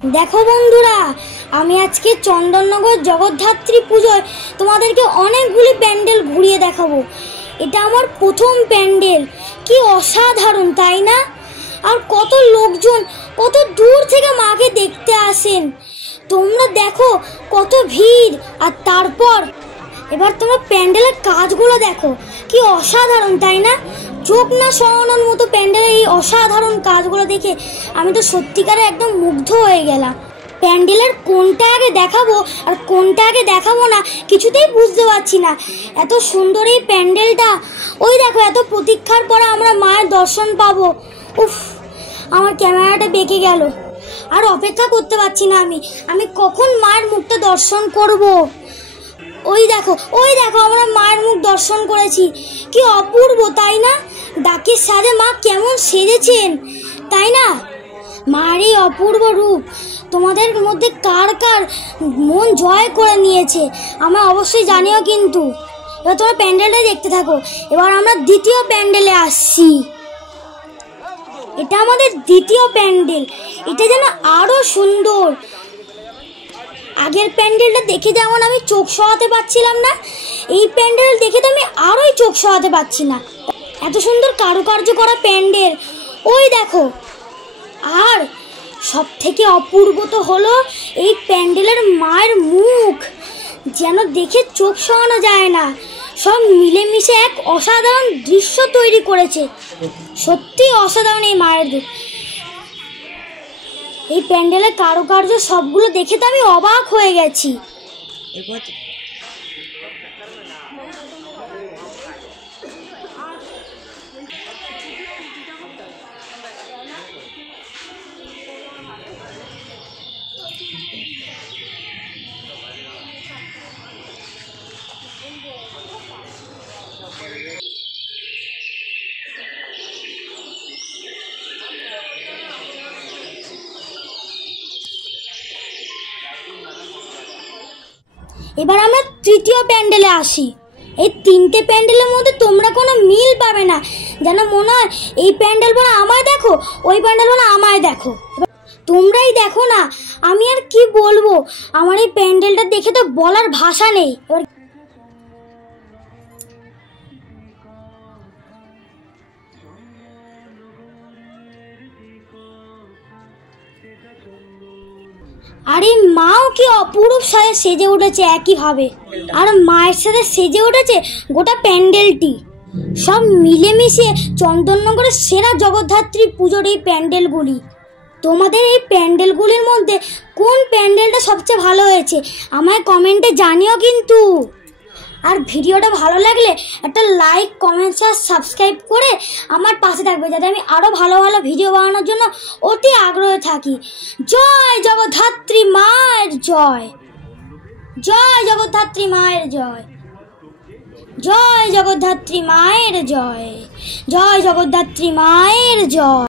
দেখো বন্ধুরা, আমি আজকে চন্দননগর জগদ্ধাত্রী পুজোয় তোমাদেরকে অনেকগুলি প্যান্ডেল ঘুরিয়ে দেখাবো। এটা আমার প্রথম প্যান্ডেল। কি অসাধারণ, তাই না? আর কত লোকজন কত দূর থেকে মাকে দেখতে আসেন। তোমরা দেখো কত ভিড়। আর তারপর এবার তোমরা প্যান্ডেলের কাজগুলো দেখো, কি অসাধারণ, তাই না? চোখ না সরানোর মতো প্যান্ডেলের এই অসাধারণ কাজগুলো দেখে আমি তো সত্যিকারে একদম মুগ্ধ হয়ে গেলাম। প্যান্ডেলের কোনটা আগে দেখাবো আর কোনটা আগে দেখাবো না কিছুতেই বুঝতে পারছি না। এত সুন্দর এই প্যান্ডেলটা। ওই দেখো, এত প্রতীক্ষার পরে আমরা মায়ের দর্শন পাবো। উফ, আমার ক্যামেরাটা বেঁকে গেল। আর অপেক্ষা করতে পারছি না আমি কখন মায়ের মুখটা দর্শন করব। ওই দেখো আমরা মায়ের মুখ দর্শন করেছি। কি অপূর্ব, তাই না? ডাকের সাজে মা কেমন সেজেছেন, তাই না? মায়ের এই অপূর্ব রূপ তোমাদের মধ্যে কার কার মন জয় করে নিয়েছে আমরা অবশ্যই জানিও কিন্তু। এবার তোমরা প্যান্ডেলটা দেখতে থাকো। এবার আমরা দ্বিতীয় প্যান্ডেলে আসছি। এটা আমাদের দ্বিতীয় প্যান্ডেল। এটা যেন আরো সুন্দর। আগের প্যান্ডেলটা দেখে যেমন আমি চোখ সরাতে পারছিলাম না, এই প্যান্ডেল দেখে তো আমি আরোই চোখ সরাতে পারছি না। এত সুন্দর কারুকার্য করা প্যান্ডেল। ওই দেখো, আর সব থেকে অপূর্ব তো হলো এই প্যান্ডেলের মায়ের মুখ, যেন দেখে চোখ সরানো যায় না। সব মিলেমিশে এক অসাধারণ দৃশ্য তৈরি করেছে। সত্যি অসাধারণ এই মায়ের রূপ। এই প্যান্ডেলের কারুকার্য সবগুলো দেখে তো আমি অবাক হয়ে গেছি। এবার আমরা তৃতীয় প্যান্ডেলে আসি। এই তিনটে প্যান্ডেলের মধ্যে তোমরা কোনো মিল পাবে না। যেন মনে হয় এই প্যান্ডেল বলে আমায় দেখো, ওই প্যান্ডেল বলে আমায় দেখো। তোমরাই দেখো না, আমি আর কি বলবো। আমার এই প্যান্ডেলটা দেখে তো বলার ভাষা নেই। আরে মাও কি অপূর্ব সাজে সেজে উঠেছে একইভাবে। আর মায়ের সাথে সেজে উঠেছে গোটা প্যান্ডেলটি। সব মিলেমিশে চন্দননগরের সেরা জগদ্ধাত্রী পুজোর এই প্যান্ডেলগুলি। তোমাদের এই প্যান্ডেলগুলির মধ্যে কোন প্যান্ডেলটা সবচেয়ে ভালো হয়েছে আমায় কমেন্টে জানিও কিন্তু। আর ভিডিওটা ভালো লাগলে একটা লাইক, কমেন্ট আর সাবস্ক্রাইব করে আমার পাশে থাকবে, যাতে আমি আরো ভালো ভালো ভিডিও বানানোর জন্য অতি আগ্রহে থাকি। জয় জগদ্ধাত্রী মায়ের জয়, জয় জগদ্ধাত্রী মায়ের জয়, জয় জগদ্ধাত্রী মায়ের জয়, জয় জগদ্ধাত্রী মায়ের জয়।